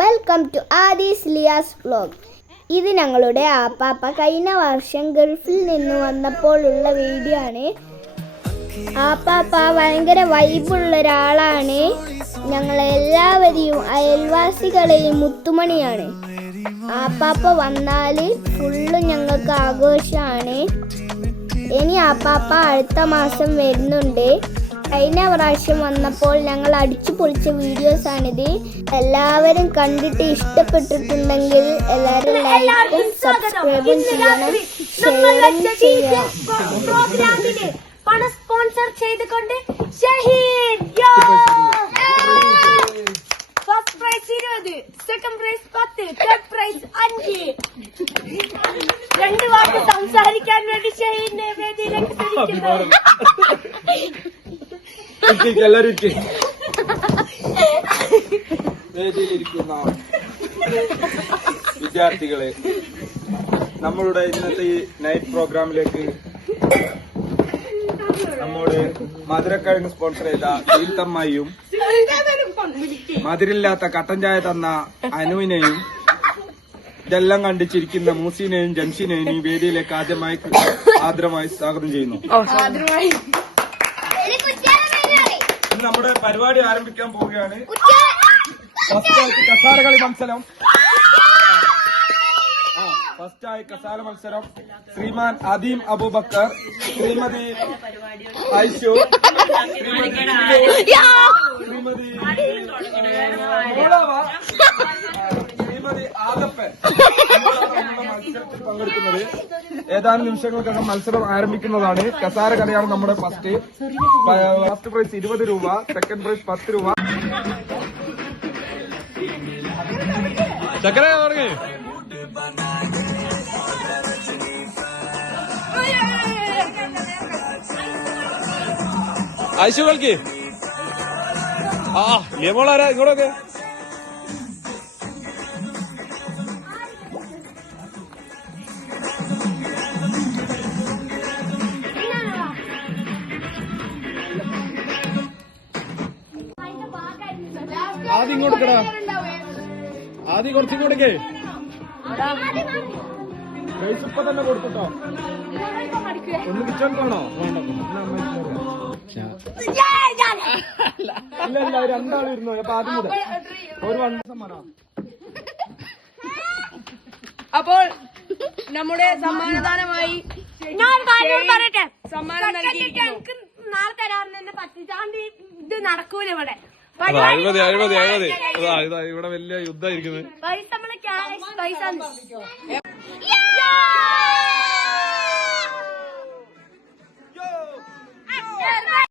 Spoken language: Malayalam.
വെൽക്കം ടു ആദീസ് ലിയാസ് വ്ലോഗ്. ഇത് ഞങ്ങളുടെ ആപ്പാപ്പ കഴിഞ്ഞ വർഷം ഗൾഫിൽ നിന്ന് വന്നപ്പോഴുള്ള വീഡിയോ ആണ്. ആപ്പാപ്പ ഭയങ്കര വൈബുള്ള ഒരാളാണ്. ഞങ്ങളെല്ലാവരെയും അയൽവാസികളെയും മുത്തുമണിയാണ്. ആപ്പാപ്പ വന്നാൽ ഫുള്ള് ഞങ്ങൾക്ക് ആഘോഷമാണ്. ഇനി ആപ്പാപ്പ അടുത്ത മാസം വരുന്നുണ്ട്. കഴിഞ്ഞ പ്രാവശ്യം വന്നപ്പോൾ ഞങ്ങൾ അടിച്ചു പൊളിച്ച വീഡിയോസാണിത്. എല്ലാവരും കണ്ടിട്ട് ഇഷ്ടപ്പെട്ടിട്ടുണ്ടെങ്കിൽ എല്ലാവരും ലൈക്കും സബ്സ്ക്രൈബും ചെയ്യണം, ഷെയറും ചെയ്യണം. പണം സ്പോൺസർ ചെയ്തുകൊണ്ട് Shaheed first prize 20, second prize 10, third prize 5. 2 വാക്ക് സംസാരിക്കാൻ വേണ്ടി ഷഹീദിനെ വേദിയിലേക്ക് ക്ഷണിക്കുന്നു. വേദിയിലിരിക്കുന്ന വിദ്യാർത്ഥികളെ, നമ്മളുടെ ഇന്നത്തെ ഈ നൈറ്റ് പ്രോഗ്രാമിലേക്ക് നമ്മുടെ മധുരക്കിഴങ്ങ് സ്പോൺസർ ചെയ്ത തീർത്ഥമ്മയും മധുരില്ലാത്ത കട്ടൻ ചായ തന്ന അനുവിനെയും ഇതെല്ലാം കണ്ടിച്ചിരിക്കുന്ന മൂസിനെയും ജംഷിനെയും ഈ വേദിയിലേക്ക് ആദ്യമായി സ്വാഗതം ചെയ്യുന്നു. നമ്മുടെ പരിപാടി ആരംഭിക്കാൻ പോവുകയാണ്. ഫസ്റ്റായിട്ട് കസാരകളി മത്സരം. ഫസ്റ്റായി കസാര മത്സരം ശ്രീമാൻ അദീം അബൂബക്കർ, ശ്രീമതി ഐഷു, ശ്രീമതി ആദപ്പൻ മത്സരത്തിൽ പങ്കെടുക്കുന്നത്. ഏതാനും നിമിഷങ്ങൾക്കകം മത്സരം ആരംഭിക്കുന്നതാണ്. കസാര കളിയാണ് നമ്മുടെ ഫസ്റ്റ് പ്രൈസ് 20 രൂപ, സെക്കൻഡ് പ്രൈസ് 10 രൂപ. ചക്കര ഐശു കളിക്ക്. ലിയമോളാരാ ഇങ്ങോട്ടൊക്കെ. ആദ്യം ഇങ്ങോട്ട് കിടാ, ആദ്യം കുറച്ചിങ്ങോട്ടേക്ക് ഇപ്പൊ തന്നെ കൊടുത്തിട്ടോ. ഒന്ന് കിച്ചോണോ? ഇല്ല ഇല്ല, രണ്ടാളും ഇരുന്നു. അപ്പൊ ആദ്യം മുതൽ ഒരു സമ്മാനം. അപ്പോൾ നമ്മുടെ സമ്മാനദാനമായി സമ്മാനം നൽകിയിരിക്കുന്നു. നാളെ തരാറിന് പറ്റിച്ചാണ്ടി ഇത് നടക്കൂല. ഇവിടെ 70 ഇവിടെ വലിയ യുദ്ധമായിരിക്കുന്നത്. പൈസ നമ്മള് ക്യാഷ് പൈസ